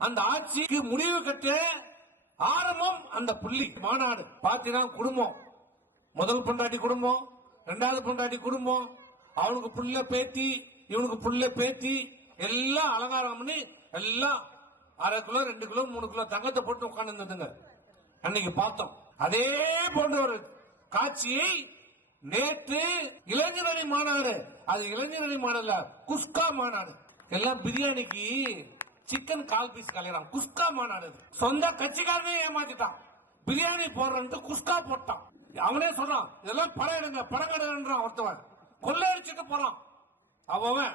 அந்த ஆட்சிக்கு முடிவு கட்ட ஆரம்பம் அந்த புள்ளி மாநாடு. பாத்தீங்கன்னா குடும்பம், முதல் பொண்டாட்டி குடும்பம், இரண்டாவது பொண்டாட்டி குடும்பம், அவனுக்கு புள்ள பேத்தி, இவனுக்கு புள்ள பேத்தி, எல்லாம் அலங்காரம் பண்ணி எல்லாம் 1/2 கிலோ 2 கிலோ 3 கிலோ தங்கத்தை போட்டு உட்கார்ந்து இருந்ததுங்க. அன்னைக்கு பார்த்தோம். அதே போன்ற ஒரு காட்சியை நேற்று இளைஞரணி மாநாடு, அது இளைஞரணி மாநாடுல குஸ்கா மாநாடு, எல்லாம் பிரியாணிக்கு சிக்கன் 1/4 பீஸ் கலையறான். குஸ்கா மாநாடு சொந்த கட்சிக்காரனே ஏமாத்திட்டான். பிரியாணி போடுறன்ட்டு குஸ்கா போட்டான். அவனே சொல்றான் இதெல்லாம் படம் எடுங்க, படம் எடுங்கன்றான். ஒருத்தவன் கொள்ளையடிச்சுட்டு போறான். அவன்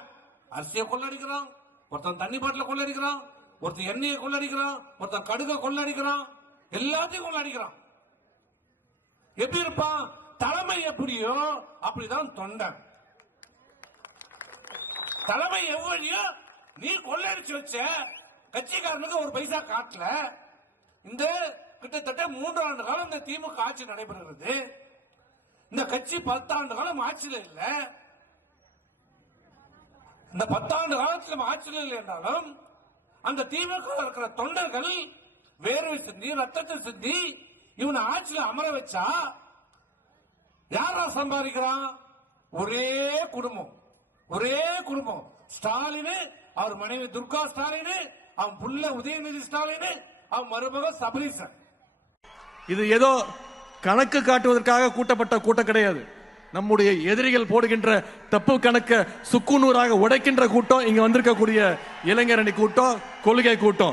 அரிசியை கொள்ளடிக்கிறான், ஒருத்தன் தண்ணி பாட்டில கொள்ளடிக்கிறான், ஒருத்தன் எண்ணெயை கொள்ளடிக்கிறான், ஒருத்தன் கடுக கொள்ளடிக்கிறான், எல்லாத்தையும் கொள்ளடிக்கிறான். எப்படி இருப்பான்? தலைமை எப்படியோ அப்படிதான் தொண்டன். தலைமை எவ்வளியோ நீ கொள்ளடிச்சு வச்ச கட்சிக்காரனுக்கு ஒரு பைசா காட்டல. இந்த கிட்டத்தட்ட 3 ஆண்டு காலம் இந்த திமுக ஆட்சி நடைபெறுகிறது. இந்த கட்சி 10 ஆண்டு காலம் ஆட்சியில் இல்ல. இந்த 10 ஆண்டு காலத்தில் ஆட்சியில் இல்லை என்றாலும் அந்த திமுக இருக்கிற தொண்டர்கள் வேர்வை சிந்தி ரத்தத்தை சிந்தி இவனை ஆட்சியில் அமர வச்சா யாரா சம்பாதிக்கிறான்? ஒரே குடும்பம், ஒரே குடும்பம். ஸ்டாலின், அவர் மனைவி துர்கா ஸ்டாலின், அவன் புள்ள உதயநிதி ஸ்டாலின், அவன் மருமக சபரீசன். இது ஏதோ கணக்கு காட்டுவதற்காக கூட்டப்பட்ட கூட்டம் கிடையாது. நம்முடைய எதிரிகள் போடுகின்ற தப்பு கணக்க சுக்குநூறாக உடைக்கின்ற கூட்டம் இங்க வந்திருக்கக்கூடிய இளைஞரணி கூட்டம், கொள்கை கூட்டம்.